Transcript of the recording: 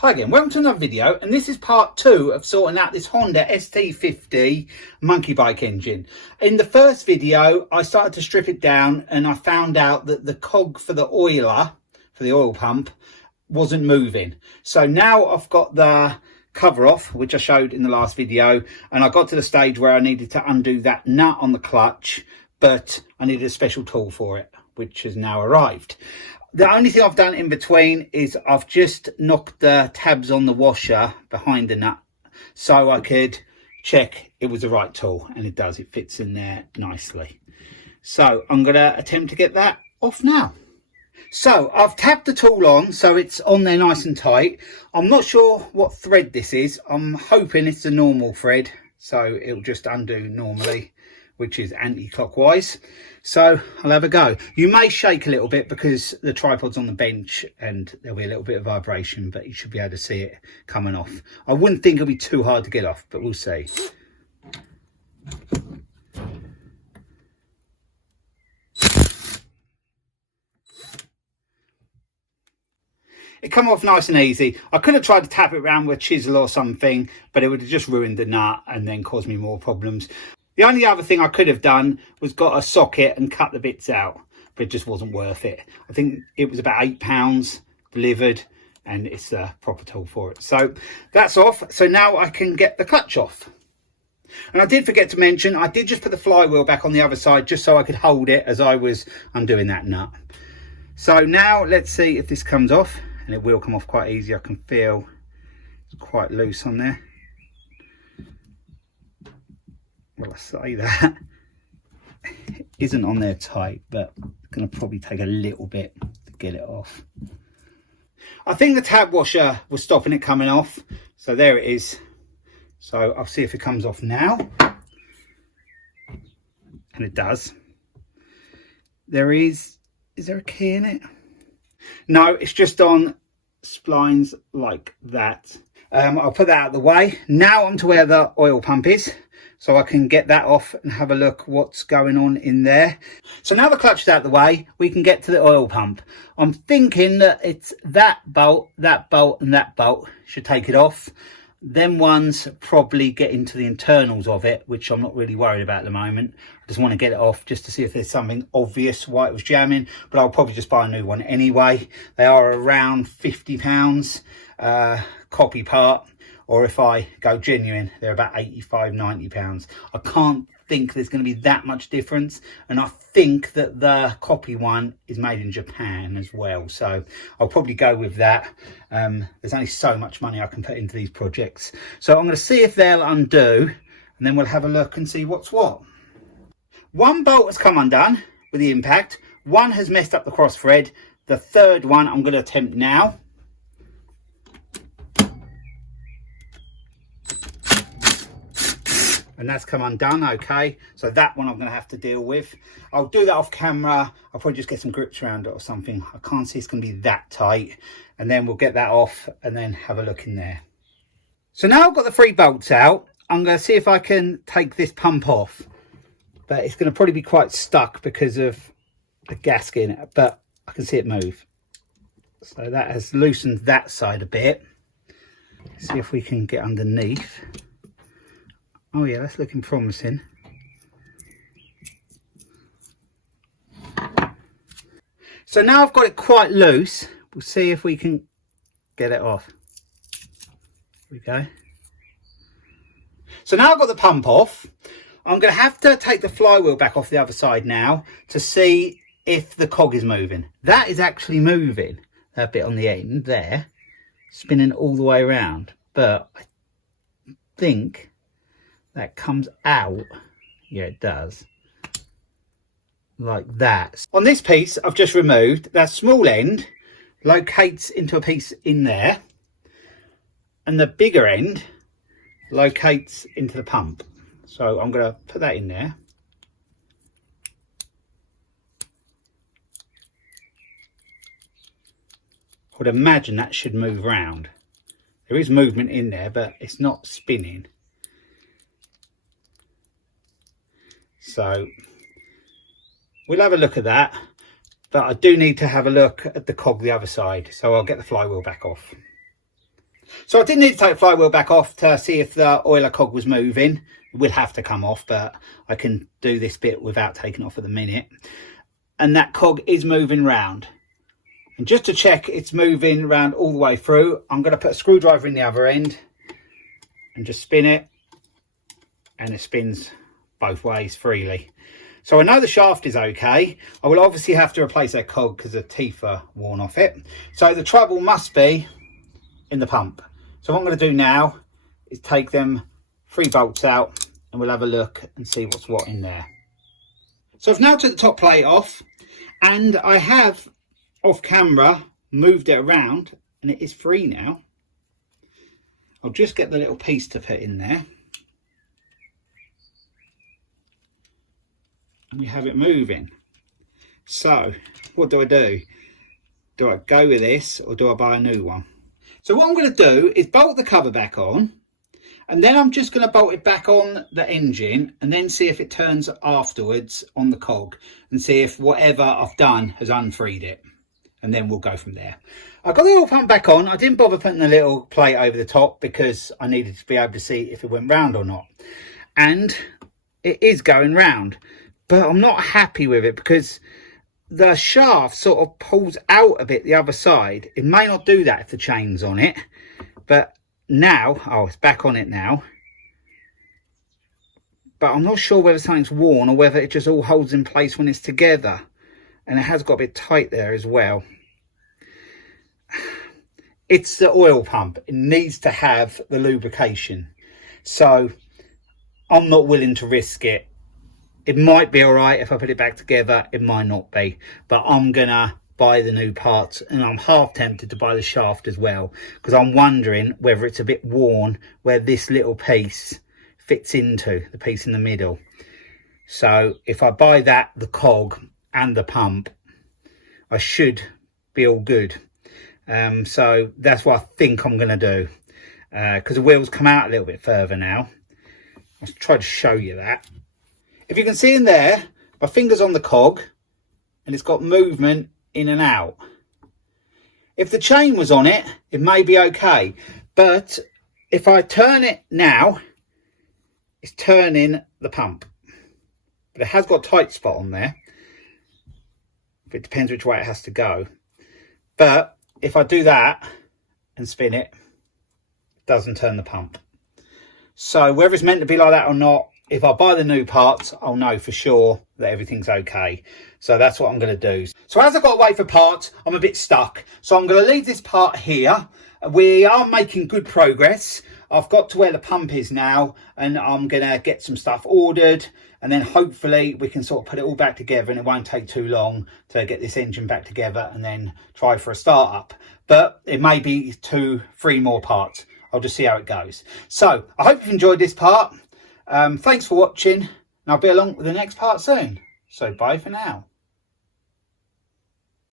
Hi again, welcome to another video, and this is part 2 of sorting out this Honda ST50 monkey bike engine. In the first video I started to strip it down and I found out that the cog for the oiler, for the oil pump, wasn't moving. So now I've got the cover off, which I showed in the last video, and I got to the stage where I needed to undo that nut on the clutch, but I needed a special tool for it, which has now arrived. The only thing I've done in between is I've just knocked the tabs on the washer behind the nut so I could check it was the right tool, and it does. It fits in there nicely. So I'm going to attempt to get that off now. So I've tapped the tool on so it's on there nice and tight. I'm not sure what thread this is. I'm hoping it's a normal thread, so it'll just undo normally, which is anti-clockwise. So I'll have a go. You may shake a little bit because the tripod's on the bench and there'll be a little bit of vibration, but you should be able to see it coming off. I wouldn't think it'll be too hard to get off, but we'll see. It come off nice and easy. I could have tried to tap it around with a chisel or something, but it would have just ruined the nut and then caused me more problems. The only other thing I could have done was got a socket and cut the bits out, but it just wasn't worth it. I think it was about £8 delivered, and it's a proper tool for it. So that's off. So now I can get the clutch off. And I did forget to mention, I did just put the flywheel back on the other side just so I could hold it as I was undoing that nut. So now let's see if this comes off, and it will come off quite easy. I can feel it's quite loose on there. Well, I say that it isn't on there tight, but it's going to probably take a little bit to get it off. I think the tab washer was stopping it coming off, so there it is. So I'll see if it comes off now, and it does. Is there a key in it? No, it's just on splines like that. I'll put that out of the way. Now onto where the oil pump is, so I can get that off and have a look what's going on in there. So now the clutch is out of the way, we can get to the oil pump. I'm thinking that it's that bolt, and that bolt should take it off. Them ones probably get into the internals of it, which I'm not really worried about at the moment. I just want to get it off just to see if there's something obvious why it was jamming, but I'll probably just buy a new one anyway. They are around £50 copy part, or if I go genuine, they're about £85–90. I can't think there's going to be that much difference, and I think that the copy one is made in Japan as well, so I'll probably go with that. There's only so much money I can put into these projects, so I'm going to see if they'll undo, and then we'll have a look and see what's what. One bolt has come undone with the impact, one has messed up the cross thread, the third one I'm going to attempt now. And that's come undone. Okay, so that one I'm going to have to deal with. I'll do that off camera. I'll probably just get some grips around it or something. I can't see it's going to be that tight, and then we'll get that off and then have a look in there. So now I've got the 3 bolts out, I'm going to see if I can take this pump off, but it's going to probably be quite stuck because of the gasket in it, but I can see it move. So that has loosened that side a bit. See if we can get underneath. Oh yeah, that's looking promising. So now I've got it quite loose. We'll see if we can get it off. Here we go. So now I've got the pump off. I'm going to have to take the flywheel back off the other side now to see if the cog is moving. That is actually moving. That bit on the end there, spinning all the way around. But I think that comes out. Yeah, it does. Like that. On this piece I've just removed, that small end locates into a piece in there, and the bigger end locates into the pump. So I'm going to put that in there. I would imagine that should move around. There is movement in there, but it's not spinning. So we'll have a look at that, but I do need to have a look at the cog the other side, so I'll get the flywheel back off. So I did need to take the flywheel back off to see if the oiler cog was moving. It will have to come off, but I can do this bit without taking off at the minute. And that cog is moving round. And just to check it's moving round all the way through, I'm going to put a screwdriver in the other end and just spin it. And it spins both ways freely. So I know the shaft is okay. I will obviously have to replace that cog because the teeth are worn off it. So the trouble must be in the pump. So what I'm going to do now is take them 3 bolts out and we'll have a look and see what's what in there. So I've now took the top plate off and I have off camera moved it around and it is free now. I'll just get the little piece to put in there. And we have it moving. So what do? Do I go with this or do I buy a new one? So what I'm going to do is bolt the cover back on and then I'm just going to bolt it back on the engine and then see if it turns afterwards on the cog and see if whatever I've done has unfreed it, and then we'll go from there. I've got the oil pump back on. I didn't bother putting a little plate over the top because I needed to be able to see if it went round or not, and it is going round, but I'm not happy with it because the shaft sort of pulls out a bit the other side. It may not do that if the chain's on it, but now, oh, it's back on it now. But I'm not sure whether something's worn or whether it just all holds in place when it's together. And it has got a bit tight there as well. It's the oil pump. It needs to have the lubrication. So I'm not willing to risk it. It might be all right if I put it back together. It might not be. But I'm going to buy the new parts. And I'm half tempted to buy the shaft as well. Because I'm wondering whether it's a bit worn where this little piece fits into, the piece in the middle. So if I buy that, the cog and the pump, I should be all good. So that's what I think I'm going to do. Because the wheels come out a little bit further now. I'll try to show you that. If you can see in there, my finger's on the cog and it's got movement in and out. If the chain was on it, it may be okay. But if I turn it now, it's turning the pump. But it has got a tight spot on there. It depends which way it has to go. But if I do that and spin it, it doesn't turn the pump. So whether it's meant to be like that or not, if I buy the new parts, I'll know for sure that everything's okay. So that's what I'm going to do. So as I've got to wait for parts, I'm a bit stuck. So I'm going to leave this part here. We are making good progress. I've got to where the pump is now and I'm going to get some stuff ordered. And then hopefully we can sort of put it all back together and it won't take too long to get this engine back together and then try for a start-up. But it may be 2-3 more parts. I'll just see how it goes. So I hope you've enjoyed this part. Thanks for watching, and I'll be along with the next part soon. So bye for now.